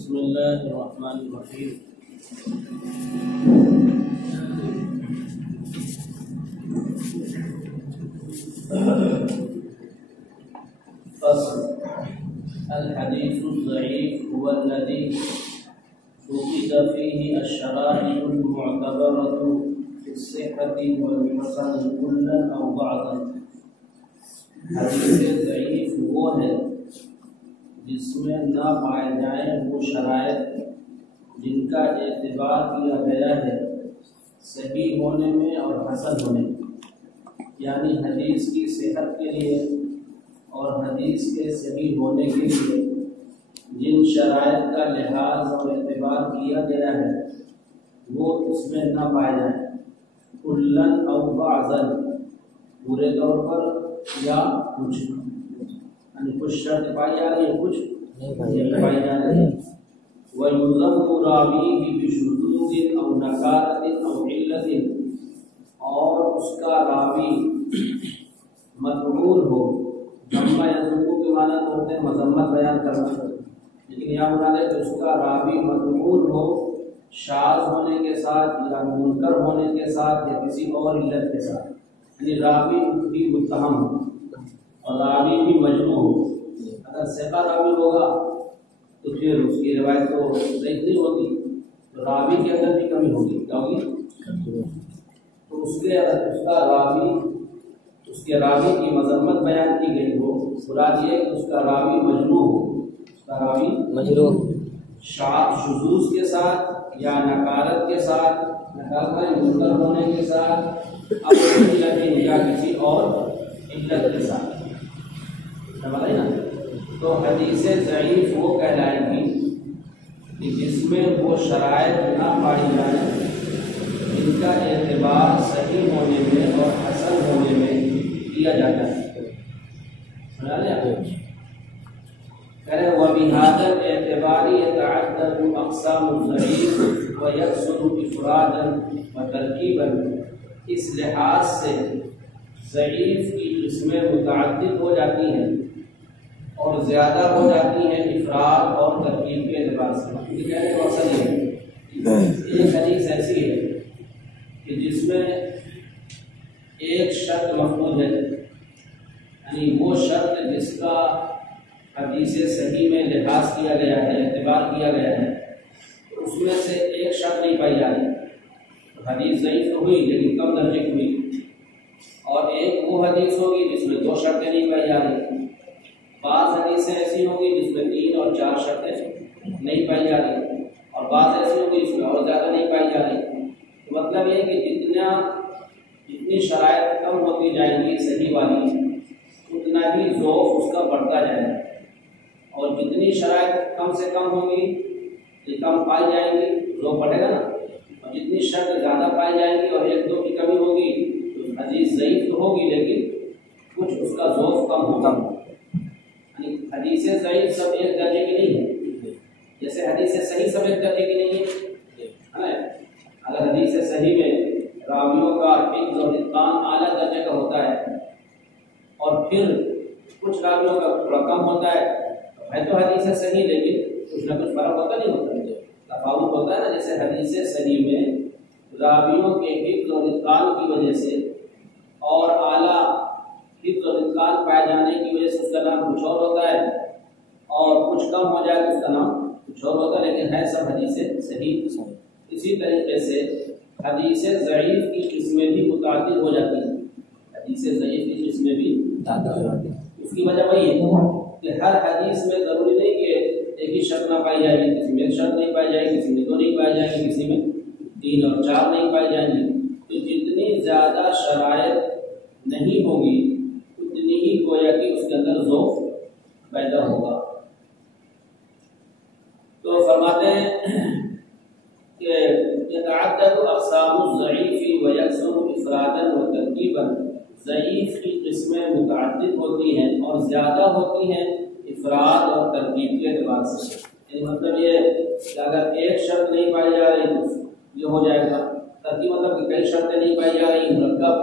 بسم اللہ الرحمن الرحیم۔ فصل الحديث الضعيف هو الذي فقد فيه الشرائع المعتبرة في الصحة والحسن كلا أو بعضا۔ حدیث ضعیف وہ ہے جس میں نہ پائے جائیں وہ شرائط جن کا اعتبار کیا گیا ہے صحیح ہونے میں اور حسن ہونے میں، یعنی حدیث کی صحت کے لیے اور حدیث کے صحیح ہونے کے لیے جن شرائط کا لحاظ اور اعتبار کیا گیا ہے وہ اس میں نہ پائے جائیں، کلن او بعضن، پورے طور پر یا کچھ، یعنی کچھ شرط پائی جا رہی ہے کچھ نہیں پائی جا رہی ہے۔ وَيُذَمُّ رَاوِيهِ بِشُذُوذٍ أَوْ نَكَارَةٍ أَوْ عِلَّةٍ، اور اس کا راوی مذموم ہو، ذم یذم کے معنی تو ہوتے ہیں مذمت بیان کرنا، لیکن یہاں مراد ہے کہ اس کا راوی مذموم ہو شاذ ہونے کے ساتھ یا منکر ہونے کے ساتھ یا کسی اور علت کے ساتھ، یعنی راوی بھی متہم ہو اور راوی بھی مجروح ہو۔ اگر ثقہ راوی ہوگا تو پھر اس کی روایت تو صحیح نہیں ہوتی، تو راوی کے اندر بھی کمی ہوگی، کیا ہوگی؟ تو اس کے راوی کی مذمت بیان کی گئی ہو، مراد یہ کہ اس کا راوی مجروح ہو، اس کا راوی مجروح شذوذ کے ساتھ یا نکارت کے ساتھ، منکر ہونے کے ساتھ، یا کسی اور علت کے ساتھ، سمجھ آئی نا؟ تو حدیث ضعیف وہ کہلائے گی کہ جس میں وہ شرائط نہ پائی جائیں جن کا اعتبار صحیح ہونے میں اور حسن ہونے میں کیا جاتا ہے۔ سمجھا لیا؟ کہہ رہے وَبِهَذَا الْاعْتِبَارِ يَتَعَدَّدُ أَقْسَامُ الضَّعِيفِ وَيَكْثُرُ إِفْرَادًا وَتَرْكِيبًا، اس لحاظ سے ضعیف کی قسمیں متعدد ہو جاتی ہیں اور زیادہ ہو جاتی ہیں افراد اور ترکیب کے اعتبار سے۔ یہ کہنے کا اصل یہ ہے، ایک حدیث ایسی ہے کہ جس میں ایک شرط مفقود ہے، یعنی وہ شرط جس کا حدیث صحیح میں لحاظ کیا گیا ہے، اعتبار کیا گیا ہے، تو اس میں سے ایک شرط نہیں پائی جا رہی، تو حدیث ضعیف تو ہوئی لیکن کم درجے کی ہوئی، اور ایک وہ حدیث ہوگی جس میں دو شرطیں نہیں پائی جا رہی، بعض حدیثیں ایسی ہوں گی جس میں 3 اور 4 شرطیں نہیں پائی جا رہی، اور بعض ایسی ہوں گی جس میں اور زیادہ نہیں پائی جا رہی۔ تو مطلب یہ کہ جتنی شرائط کم ہوتی جائیں گی صحیح والی، اتنا ہی ذوق اس کا بڑھتا جائے گا، اور جتنی شرائط کم سے کم ہوں گی کہ کم پائی جائیں گی ذوق بڑھے گا نا، اور جتنی شرط زیادہ پائی جائیں گی اور 1-2 کی کمی ہوگی تو حدیث ضعیف تو ہوگی لیکن کچھ اس کا ذوق کم ہوگا۔ یعنی حدیث ضعیف سب ایک درجے کی نہیں ہے، جیسے حدیث صحیح سب ایک درجے کی نہیں ہے۔ اگر حدیث صحیح میں راویوں کا حفظ اور اتقان اعلیٰ درجے کا ہوتا ہے اور پھر کچھ راویوں کا تھوڑا کم ہوتا ہے تو حدیث صحیح لیکن کچھ نہ کچھ فرق ہوتا نہیں ہوتا، تفاوت ہوتا ہے نا۔ جیسے حدیث صحیح میں راویوں کے حفظ اور اتقان کی وجہ سے اور اعلیٰ حفظ اور اتقان پائے جانے کی وجہ سے اس کا نام کچھ اور ہوتا ہے، اور کچھ کم ہو جائے تو اس کا نام کچھ اور ہوتا ہے، لیکن ہے سب حدیث صحیح۔ اسی طریقے سے حدیث ضعیف کی قسمیں بھی متعدد ہو جاتی ہیں، حدیث ضعیف کی قسمیں بھی متعدد ہو جاتی ہیں۔ اس کی وجہ وہی ہے کہ ہر حدیث میں ضروری نہیں کہ ایک ہی شرط نہ پائی جائے گی، کسی میں ایک شرط نہیں پائی جائے گی، کسی میں 2 نہیں پائی جائے گی، کسی میں 3 اور 4 نہیں پائی جائیں گی۔ تو جتنی زیادہ شرائط نہیں ہوں گی اتنی ہی گویا کہ اس کے اندر ذوق پیدا ہوگا۔ تو فرماتے ہیں کہ یتعدد اقسام الضعیف ویکثر افرادا وترکیبا، ضعیف کی قسمیں متعدد ہوتی ہیں اور زیادہ ہوتی ہیں افراد اور ترکیب کے اعتبار سے۔ یعنی مطلب یہ کہ اگر ایک شرط نہیں پائی جا رہی تو یہ ہو جائے گا، ترکیب مطلب کہ کئی شرطیں نہیں پائی جا رہی مرکب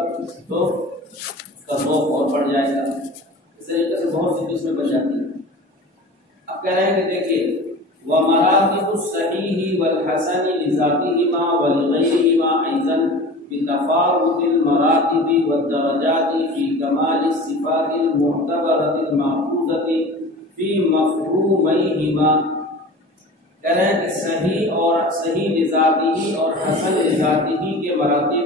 تو اس کا ذوق اور بڑھ جائے گا۔ اس طریقے سے بہت سی قسمیں بن جاتی ہیں۔ اب کہہ رہے ہیں کہ دیکھیے ومراتب الصحيح والحسن لذاتهما ولغيرهما أيضا بتفاوت المراتب والدرجات في كمال الصفات المعتبرة المأخوذة في مفهوميهما. کہہ رہے ہیں کہ صحیح اور صحیح لذاتی اور حسن لذاتی کے مراتب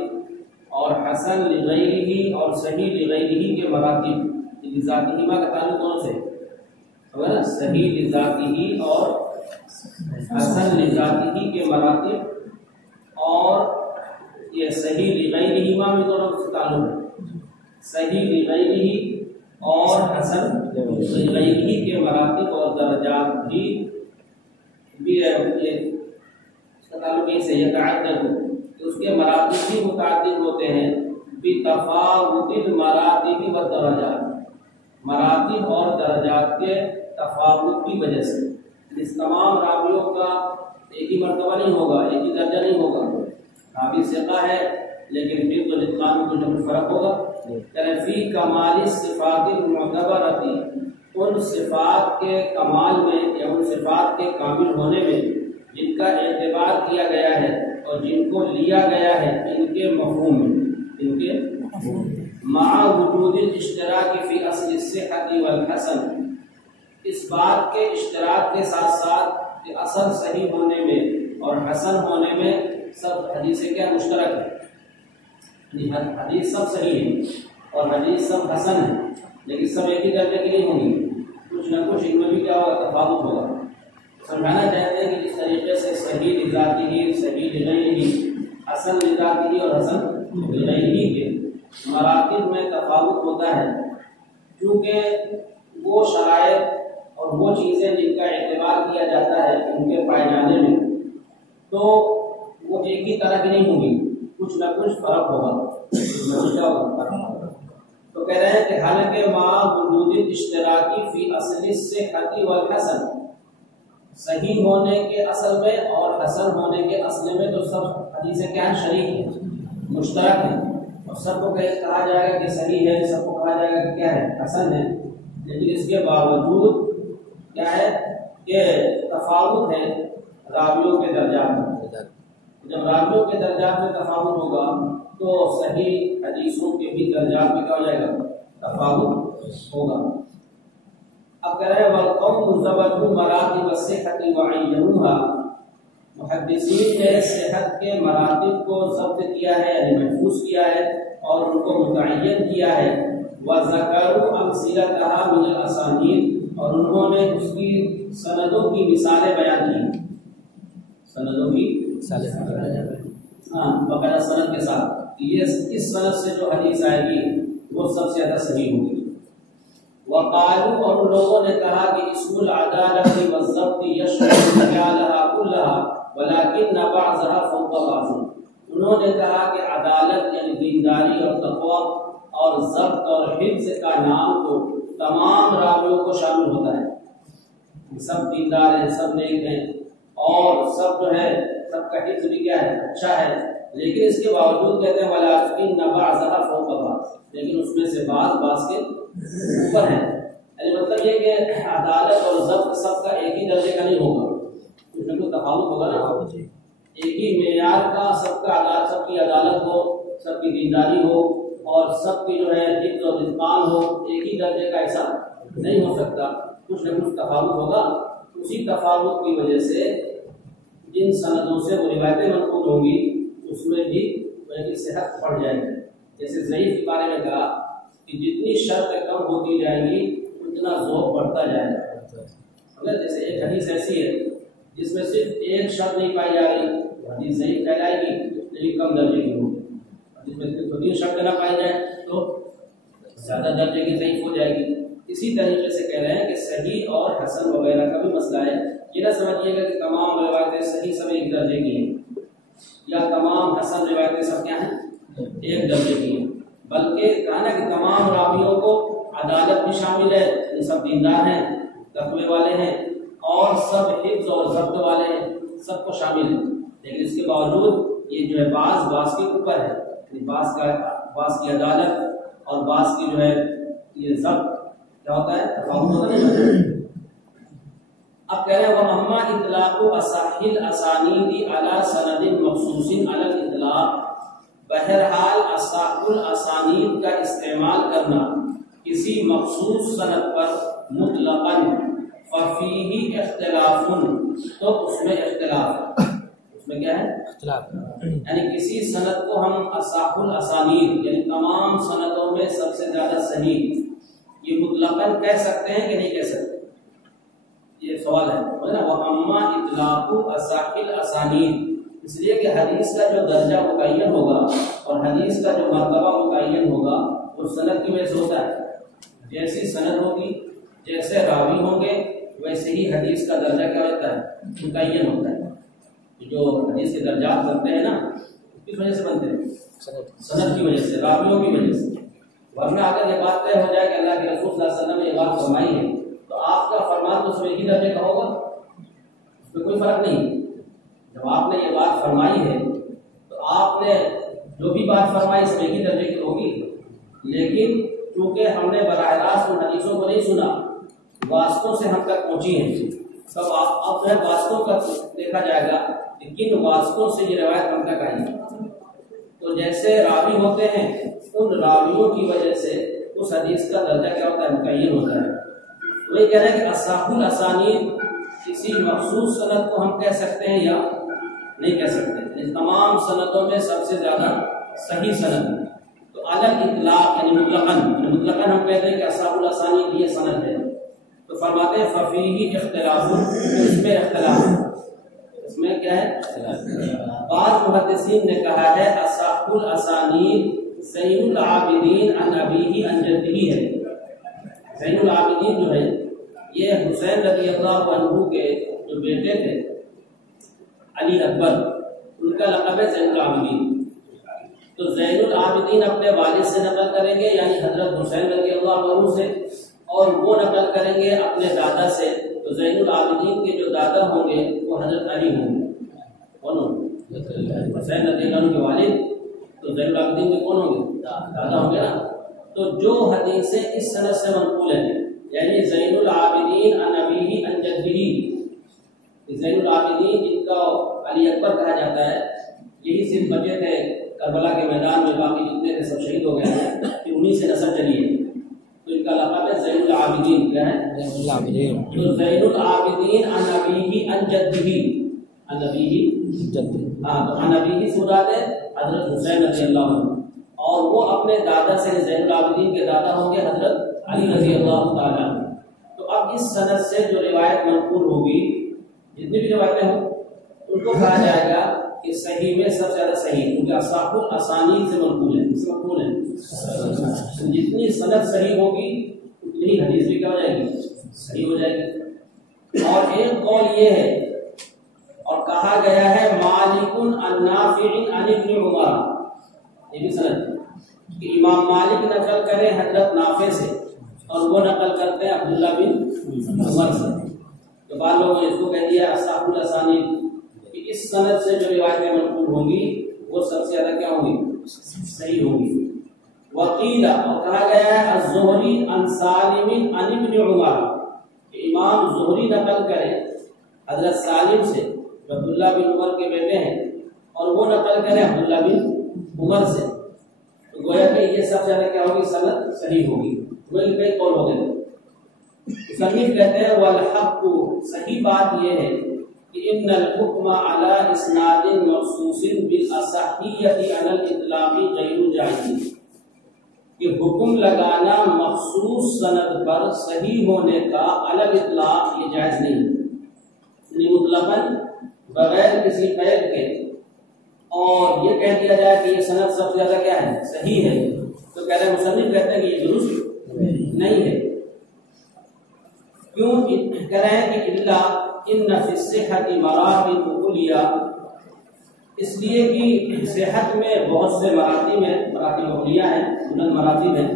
اور حسن لغیرہ اور صحیح لغیرہ کے مراتب. لذاتہما کا تعلق کون سے ہے؟ صحیح لذاتی اور حسن لذاتی کے مراتب اور یہ صحیح لغیرہما میں دونوں سے تعلق ہے. صحیح لغیرہ اور حسن لغیرہ کے مراتب اور درجات بھی اس کا تعلق یہ سے یتعدد کہ اس کے مراتب بھی متعدد ہوتے ہیں. بتفاوت المراتب والدرجات، مراتب اور درجات کے تفاوت کی وجہ سے. اس تمام راویوں کا ایک ہی مرتبہ نہیں ہوگا، ایک ہی درجہ نہیں ہوگا. راوی ثقہ ہے لیکن پھر تو الاتقان میں کچھ نہ کچھ فرق ہوگا. فی کمال الصفات المعتبرۃ، ان صفات کے کمال میں یا ان صفات کے کامل ہونے میں جن کا اعتبار کیا گیا ہے اور جن کو لیا گیا ہے، ان کے مفہوم میں، ان کے مع وجود الاشتراک فی اصل الصحۃ والحسن، اس بات کے اشتراک کے ساتھ ساتھ کہ اصل صحیح ہونے میں اور حسن ہونے میں سب حدیثیں کیا مشترک ہے. حدیث سب صحیح ہے اور حدیث سب حسن ہے، لیکن سب ایک ہی درجے کی نہیں ہوں گی. کچھ نہ کچھ ان میں بھی کیا ہوگا، تفاوت ہوگا. سمجھانا چاہتے ہیں کہ جس طریقے سے صحیح لذاتی، صحیح لغیرہ، حسن لذاتی اور حسن لغیرہ کے مراتب میں تفاوت ہوتا ہے، کیونکہ وہ شرائط اور وہ چیزیں جن کا اعتبار کیا جاتا ہے ان کے پائے جانے میں، تو وہ ایک ہی طرح کی نہیں ہوں گی، کچھ نہ کچھ فرق ہوگا. تو کہہ رہے ہیں کہ حالانکہ مع وجود اشتراکی فی اصل الصحۃ والحسن، صحیح ہونے کے اصل میں اور حسن ہونے کے اصل میں تو سب حدیثیں کیا ہیں، شریک ہیں، مشترک ہیں، اور سب کو کہا جائے گا کہ صحیح ہے، سب کو کہا جائے گا کہ کیا ہے، حسن ہے. لیکن اس کے باوجود کیا ہے کہ تفاوت ہے راویوں کے درجات میں. جب راویوں کے درجات میں تفاوت ہوگا تو صحیح حدیثوں کے بھی درجات میں کیا ہو جائے گا، تفاوت ہوگا. اب کہہ رہے ہیں وَالْقَوْمُ ضَبَطُوا مَرَاتِبَ الصِّحَّةِ وَعَيَّنُوهَا، محدثین نے صحت کے مراتب کو ضبط کیا ہے، یعنی محفوظ کیا ہے اور ان کو متعین کیا ہے. وَذَكَرُوا أَمْثِلَتَهَا مِنَ الْأَسَانِيدِ، اور انہوں نے اس کی سندوں کی مثالیں بیان کی. سندوں کی باقاعدہ سند کے ساتھ، یہ اس سند سے جو حدیث آئے گی وہ سب سے زیادہ صحیح ہوگی. وقالوا، اور ان لوگوں نے کہا کہ اسم العدالۃ والضبط یشمل رجالها كلها ولكن بعضها فوق بعض. انہوں نے کہا کہ عدالت یعنی دینداری اور تقوی اور ضبط اور حفظ کا نام تو تمام راویوں کو شامل ہوتا ہے. سب دیندار ہیں، سب نیک ہیں اور سب جو ہے سب کا حفظ بھی کیا ہے، اچھا ہے. لیکن اس کے باوجود کہتے ہیں ولكن بعضها فوق بعض، لیکن اس میں سے بعض کے اوپر ہے. یعنی مطلب یہ کہ عدالت اور ضبط سب کا ایک ہی درجے کا نہیں ہوگا، اس میں کوئی تفاوت ہوگا نا. ایک ہی معیار کا سب کا عدالت، سب کی عدالت ہو، سب کی دینداری ہو اور سب کی جو ہے حفظ و اتقان ہو، ایک ہی درجے کا ایسا نہیں ہو سکتا، کچھ نہ کچھ تفاوت ہوگا. اسی تفاوت کی وجہ سے جن سندوں سے وہ روایتیں منقول ہوں گی اس میں بھی صحت بڑھ جائے گی. جیسے ضعیف کے بارے میں کہا کہ جتنی شرط کم ہوتی جائے گی اتنا ذوق بڑھتا جائے گا. اگر جیسے ایک حدیث ایسی ہے جس میں صرف ایک شرط نہیں پائی جا رہی، حدیث ضعیف کہلائے گی لیکن کم درجے کی ہوگی. جس میں دو تین شرط نہ پائی جائے تو زیادہ درجے کی ضعیف ہو جائے گی. اسی طریقے سے کہہ رہے ہیں کہ صحیح اور حسن وغیرہ کا بھی مسئلہ ہے. یہ نہ سمجھیے گا کہ تمام روایتیں صحیح سب ایک درجے کی ہیں یا تمام حسن روایتیں سب کیا ہیں، ایک درجے کی ہیں، بلکہ کہنا کہ تمام راویوں کو عدالت بھی شامل ہے، سب دیندار ہیں، تقوی والے ہیں اور سب حفظ اور ضبط والے ہیں، سب کو شامل ہے. لیکن اس کے باوجود یہ جو ہے بعض کے اوپر ہے، بعض کی عدالت اور بعض کی جو ہے یہ ضبط کیا ہوتا ہے، تفاوت ہوتا ہے. اب کہہ رہے ہیں وَأَمَّا إِطْلَاقُ أَصَحِّ الْأَسَانِيدِ عَلَى سَنَدٍ مَخْصُوصٍ عَلَى الْإِطْلَاقِ، بہرحال اصح الاسانید کا استعمال کرنا کسی مخصوص سند پر مطلقاً فَفِيهِ اختلاف، تو اس میں اختلاف ہے، اس میں کیا ہے اختلاف، یعنی کسی سند کو ہم اصح الاسانید یعنی تمام سندوں میں سب سے زیادہ صحیح یہ مطلقاً کہہ سکتے ہیں کہ نہیں کہہ سکتے، یہ سوال ہے نا۔ وَأَمَّا إِطْلَاقُ أَصَحِّ الْأَسَانِيدِ، اس لیے کہ حدیث کا جو درجہ متعین ہوگا اور حدیث کا جو مرتبہ متعین ہوگا وہ سند کی وجہ سے ہوتا ہے، جیسی سند ہوگی جیسے راوی ہوں گے ویسے ہی حدیث کا درجہ کیا ہوتا ہے متعین ہوتا ہے۔ جو حدیث کے درجات بنتے ہیں نا کس وجہ سے بنتے ہیں؟ سند کی وجہ سے، راویوں کی وجہ سے، ورنہ اگر یہ بات طے ہو جائے کہ اللہ کے رسول صلی اللہ علیہ وسلم نے یہ بات فرمائی ہے تو آپ کا فرمان تو اس میں ایک ہی درجے کا ہوگا، اس میں کوئی فرق نہیں۔ جب آپ نے یہ بات فرمائی ہے تو آپ نے جو بھی بات فرمائی اس میں ایک ہی درجے کی ہوگی، لیکن چونکہ ہم نے براہ راست ان حدیثوں کو نہیں سنا، واسطوں سے ہم تک پہنچی ہیں، تب اب جو واسطوں کا دیکھا جائے گا کہ کن واسطوں سے یہ روایت ہم تک آئی، تو جیسے راوی ہوتے ہیں ان راویوں کی وجہ سے اس حدیث کا درجہ کیا ہوتا ہے متعین ہوتا ہے۔ وہی کہہ رہے ہیں کہ اصح الاسانید کسی مخصوص سند کو ہم کہہ سکتے ہیں یا نہیں کہہ سکتے، تمام سندوں میں سب سے زیادہ صحیح سند، تو الگ اطلاق یعنی مطلقاً ہم کہتے ہیں کہ اصحاب الاسانید یہ سند ہے، تو فرماتے ہیں ففیہ اختلاف، اس میں اختلاف ہے، اس میں کیا ہے اختلاف۔ بعض محدثین نے کہا ہے اصحاب الاسانید زین العابدین عن ابیہ عن جدہ ہے، زین العابدین جو ہے یہ حسین رضی اللہ عنہ کے جو بیٹے تھے علی اکبر، ان کا لقب ہے زین العابدین، تو زین العابدین اپنے والد سے نقل کریں گے یعنی حضرت حسین رضی اللہ عنہ سے، اور وہ نقل کریں گے اپنے دادا سے، تو زین العابدین کے جو دادا ہوں گے وہ حضرت علی ہوں گے، کون ہوں گے؟ حسین رضی اللہ عنہ کے والد، تو زین العابدین کے کون ہوں گے؟ دادا ہوں گے نا۔ تو جو حدیثیں اس سند سے منقول ہیں یعنی زین العابدین عن ابیہ عن جدہ، زین العابدین جن کا علی اکبر کہا جاتا ہے، یہی صرف بچے تھے کربلا کے میدان میں، باقی جتنے تھے سب شہید ہو گئے ہیں، کہ انہی سے نسل چلی ہے، تو ان کا لقب ہے زین العابدین، کیا ہے زین العابدین، تو زین العابدین عن ابیہ عن جدہ، عن ابیہ جدہ، ہاں تو عن ابیہ سے مراد ہے حضرت حسین رضی اللہ عنہ، اور وہ اپنے دادا سے زین العابدین کے دادا ہوں گے حضرت علی رضی اللہ تعالیٰ عنہ۔ تو اب اس سند سے جو روایت منقول ہوگی، جتنی بھی روایتیں ہوں ان کو کہا جائے گا کہ صحیح میں سب سے زیادہ صحیح، کیونکہ اصح الاسانید سے منقول ہے، جتنی سند صحیح ہوگی اتنی حدیث بھی کیا ہو جائے گی صحیح ہو جائے گی۔ اور ایک قول یہ ہے اور کہا گیا ہے مالک عن نافع عن ابن عمر، یہ بھی سند کہ امام مالک نقل کرے حضرت نافع سے اور وہ نقل کرتے ہیں عبداللہ بن عمر سے، تو بعض لوگوں نے اس کو کہہ دیا اصحاب الاسانید، کہ اس سند سے جو روایتیں منقول ہوں گی وہ سب سے زیادہ کیا ہوں گی صحیح ہوں گی۔ وقیل، اور کہا گیا ہے الزہری عن سالم عن ابن عمر، کہ امام زہری نقل کرے حضرت سالم سے جو عبداللہ بن عمر کے بیٹے ہیں، اور وہ نقل کرے عبداللہ بن عمر سے، تو گویا کہ یہ سب سے زیادہ کیا ہوگی سند صحیح ہوگی۔ وہی کئی قول ہو گئے، مصنف کہتے ہیں والحق، صحیح بات یہ ہے کہ ان الحکم علی اسناد مخصوص بالاصحیۃ علی الاطلاق غیر جائز، کہ حکم لگانا مخصوص سند پر صحیح ہونے کا علی الاطلاق یہ جائز نہیں، یعنی مطلقاً بغیر کسی قید کے اور یہ کہہ دیا جائے کہ یہ سند سب سے زیادہ کیا ہے صحیح ہے، تو کہہ رہے مصنف کہتے ہیں کہ یہ درست نہیں ہے۔ کیوں کہہ رہے ہیں کہ اللہ ان فی الصحۃ مراتب علیٰ، اس لیے کہ صحت میں بہت سے مراتب علیٰ ہیں، بلند مراتب ہیں،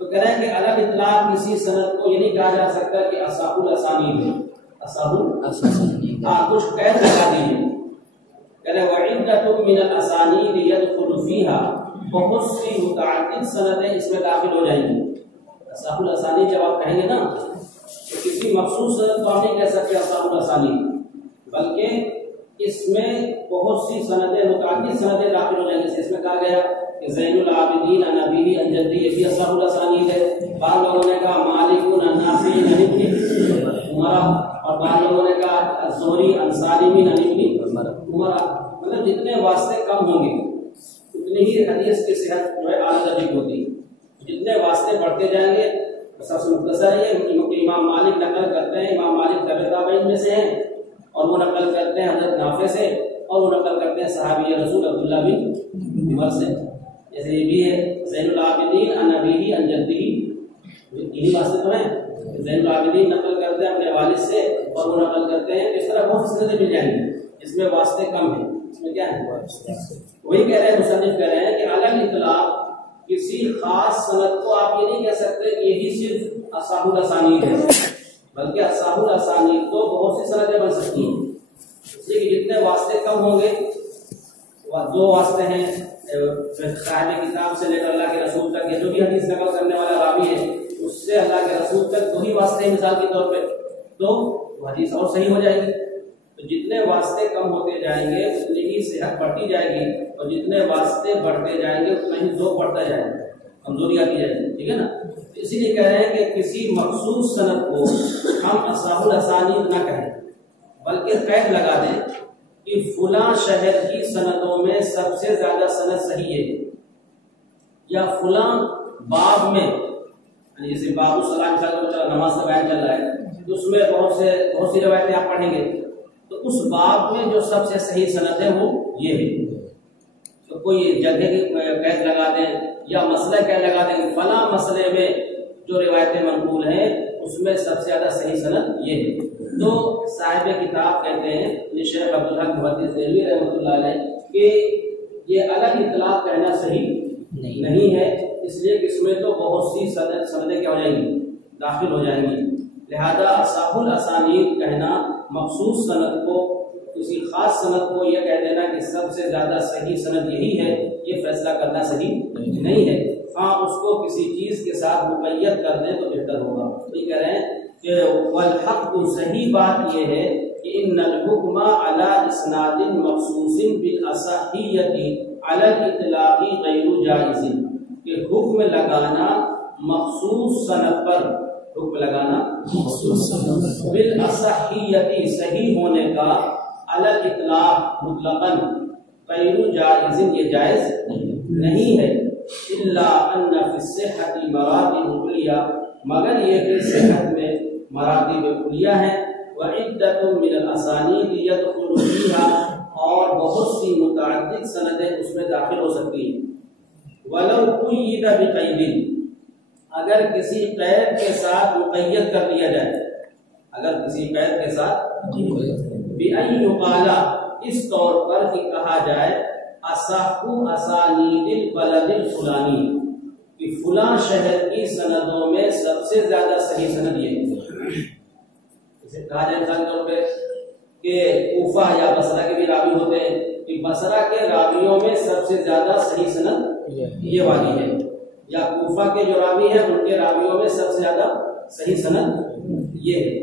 تو کہہ رہے ہیں کہ الگ اطلاق کسی سند کو یہ نہیں کہا جا سکتا کہ اصحاب الاسانید ہے، اصحاب الاسانید، کچھ قید لگا دیجیے، کہہ رہے وعدۃ من الاسانید يدخل فيها، بہت سی متعدد سندیں اس میں داخل ہو جائیں گی۔ اصحاب الاسانید جب آپ کہیں گے نا تو کسی مخصوص سند کو ہم نہیں کہہ سکتے اصحاب الاسانید، بلکہ اس میں بہت سی سندیں، متعدد سندیں داخل ہو جائیں گی. اس میں کہا گیا کہ زین العابدین عن ابیہ عن جدہ، یہ بھی اصحاب الاسانید ہے. بعض لوگوں نے کہا مالک عن نافع عن ابن عمر، اور بعض لوگوں نے کہا الزہری عن سالم عن ابن عمر. مطلب جتنے واسطے کم ہوں گے اتنی ہی حدیث کی صحت جو ہے اعلیٰ درجے کی ہوتی ہے. جتنے واسطے بڑھتے جائیں گے، سب سے مختصر ہے یہ امام مالک نقل کرتے ہیں، امام مالک تابع تابعین میں سے ہیں، اور وہ نقل کرتے ہیں حضرت نافع سے، اور وہ نقل کرتے ہیں صحابی رسول عبداللہ بن عمر سے. جیسے یہ بھی ہے زین العابدین عن ابیہ عن جدہ، یہی واسطے تو ہیں. زین العابدین نقل کرتے ہیں اپنے والد سے، اور وہ نقل کرتے ہیں. اس طرح بہت سی سندیں مل جائیں گی جس میں واسطے کم ہیں. اس میں کیا ہے؟ وہی کہہ رہے ہیں، مصنف کہہ رہے ہیں کہ الگ اطلاق کسی خاص سند کو آپ یہ نہیں کہہ سکتے کہ یہی صرف اصحاب الاسانید ہے، بلکہ اصحاب الاسانید تو بہت سی سندیں بن سکتی ہیں. اس لیے کہ جتنے واسطے کم ہوں گے، دو واسطے ہیں صاحب کتاب سے لے کر اللہ کے رسول تک، یہ جو بھی حدیث نقل کرنے والا راوی ہے اس سے اللہ کے رسول تک دو ہی واسطے ہیں مثال کے طور پہ، تو وہ حدیث اور صحیح ہو جائے گی. تو جتنے واسطے کم ہوتے جائیں گے اتنی ہی صحت بڑھتی جائے گی، اور جتنے واسطے بڑھتے جائیں گے اتنا ہی ذوق بڑھتا جائے گا، کمزوری آتی جائے گی. ٹھیک ہے نا؟ اسی لیے کہہ رہے ہیں کہ کسی مخصوص سند کو ہم اصحاب الاسانید نہ کہیں، بلکہ قید لگا دیں کہ فلاں شہر کی سندوں میں سب سے زیادہ سند صحیح ہے، یا فلاں باب میں، جیسے باب الصلاۃ نماز کا بیان چل رہا ہے تو اس میں بہت سی روایتیں آپ پڑھیں گے، تو اس باب میں جو سب سے صحیح سند ہے وہ یہ ہے. تو کوئی جگہ کی قید لگا دیں یا مسئلہ قید لگا دیں کہ فلاں مسئلے میں جو روایتیں منقول ہیں اس میں سب سے زیادہ صحیح سند یہ ہے. تو صاحب کتاب کہتے ہیں شیخ عبدالحق محدث دہلوی رحمۃ اللہ علیہ کہ یہ الگ اطلاق کہنا صحیح نہیں ہے، اس لیے کہ اس میں تو بہت سی سندیں کیا ہو جائیں گی، داخل ہو جائیں گی. لہذا اصحاب الاسانید کہنا مخصوص سند کو، کسی خاص سند کو یہ کہہ دینا کہ سب سے زیادہ صحیح سند یہی ہے، یہ فیصلہ کرنا صحیح نہیں ہے. ہاں اس کو کسی چیز کے ساتھ مقید کر دیں تو بہتر ہوگا. تو یہ کہہ رہے ہیں کہ والحق، صحیح بات یہ ہے کہ ان الحکم علی اسناد مخصوص بالاصحیۃ علی الاطلاق غیر جائز، کہ حکم لگانا مخصوص سند پر، حکم لگانا بالاصحیۃ صحیح ہونے کا، علی الاطلاق مطلقاً، غیر جائز یہ جائز نہیں ہے. الا ان فی الصحۃ مراتب کلیہ، مگر یہ کہ صحت میں مراتب کلیہ ہیں. وعدۃ من الاسانید يدخل فيها، اور بہت سی متعدد سندیں اس میں داخل ہو سکتی ہیں. ولو قید بقید، اگر کسی قید کے ساتھ مقید کر دیا جائے، اگر کسی قید کے ساتھ بأن یقال، اس طور پر کہ کہا جائے اصح اسانید البلد الفلانی، کہ فلاں شہر کی سندوں میں سب سے زیادہ صحیح سند یہ ہے. اسے کہا جائے مثال کے طور پہ کہ کوفہ یا بصرہ کے بھی راوی ہوتے ہیں، کہ بصرہ کے راویوں میں سب سے زیادہ صحیح سند یہ والی ہے، یا کوفہ کے جو راوی ہیں ان کے راویوں میں سب سے زیادہ صحیح سند یہ ہے.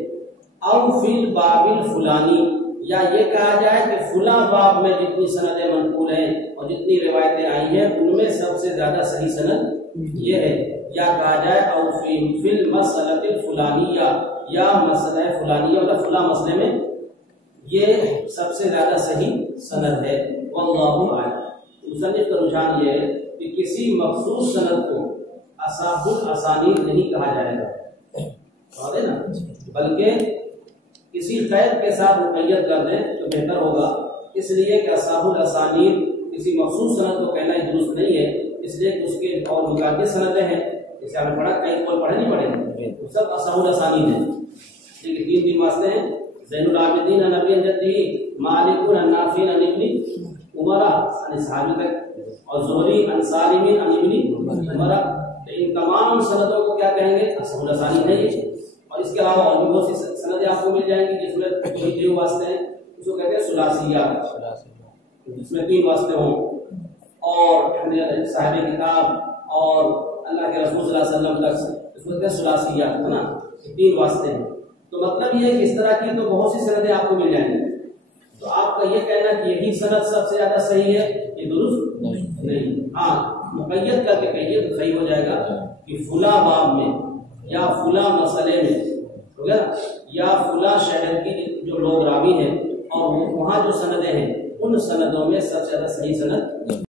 او فی الباب الفلانی، یا یہ کہا جائے کہ فلاں باب میں جتنی سندیں منقول ہیں اور جتنی روایتیں آئی ہیں ان میں سب سے زیادہ صحیح سند یہ ہے. یا کہا جائے او فی المسألۃ الفلانیہ، یا مسئلہ فلانیہ یا فلاں مسئلے میں یہ سب سے زیادہ صحیح سند ہے. واللہ اعلم. مصنف کا رجحان یہ ہے کہ کسی مخصوص سند کو اصحاب الاسانید نہیں کہا جائے گا، نا، بلکہ کسی قید کے ساتھ مقید کر دیں تو بہتر ہوگا. اس لیے کہ اصحاب الاسانید کسی مخصوص سند کو کہنا ہی درست نہیں ہے، اس لیے کہ اس کے اور متعدد سندیں ہیں. جیسے آپ نے پڑھا کئی قول پڑھے نہیں پڑھے، وہ سب اصحاب الاسانید ہیں. لیکن تین واسطے ہیں، زین العابدین عن ابی عن جدہ، مالک عن نافع عن ابن عمر عن صحابی تک، اور زہری عن سالم عن ابن عمر. ان تمام سندوں کو کیا کہیں گے؟ اصحاب الاسانید ہے. اور اس کے علاوہ اور بھی بہت سی سندیں آپ کو مل جائیں گی جس میں تین واسطے ہیں، اس کو کہتے ہیں ثلاثیات، جس میں تین واسطے ہوں، اور صاحب کتاب اور اللہ کے رسول صلی اللہ علیہ وسلم تک، اس کو کہتے ہیں ثلاثیات، ہے نا، تین واسطے ہیں. تو مطلب یہ ہے کہ اس طرح کی تو بہت سی سندیں آپ کو مل جائیں گی. تو آپ کا یہ کہنا کہ یہی سند سب سے زیادہ صحیح ہے، یہ درست نہیں. ہاں مقید کر کے کہیے تو صحیح ہو جائے گا کہ فلاں باب میں یا فلاں مسئلے میں ہو گیا یا فلاں شہر کی جو لوگ راوی ہیں اور وہاں جو سندیں ہیں ان سندوں میں سب سے زیادہ صحیح سند